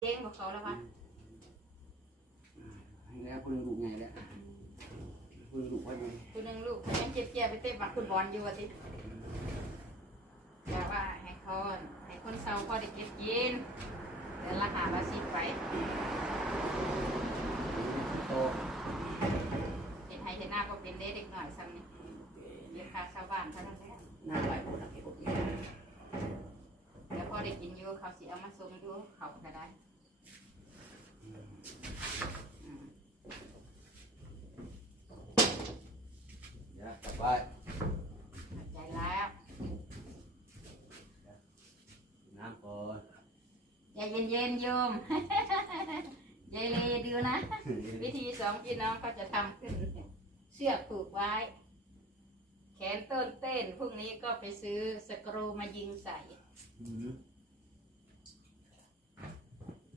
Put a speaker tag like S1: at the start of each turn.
S1: เจ๊งกับเขาแล้ววะ
S2: แล้วคนลูกไงแล้วคนลูกว่าไง
S1: คุณนึงลูกยังเจ็บเจ็บไปเตะบักคุณบอลอยู่วะทีแต่ว่าให้เขาให้คนเศร้าพอได้เก็บกินเดือนละหาละสิบไป
S2: โต
S1: เห็นให้เห็นหน้าก็เป็นเด็กเด็กหน่อยซ้ำนี่เรียกค่าชาวบ้านเท่านั้นแหละ
S2: หน้าไหวโบนักเก็บเงิน
S1: เดี๋ยวพอได้กินอยู่เขาสิเอามาส่งอยู่เขาก็ได้อืม
S2: เดี๋ยวกลับไป
S1: เข้าใจแล้ว
S2: น้ำก่อน
S1: ใจเย็นๆโยม ยายเลดูนะ วิธีสองพี่น้องเขาจะทำขึ้น เชือกผูกไว้ แขนต้นเต้นพรุ่งนี้ก็ไปซื้อสกรูมายิงใส่
S2: อืม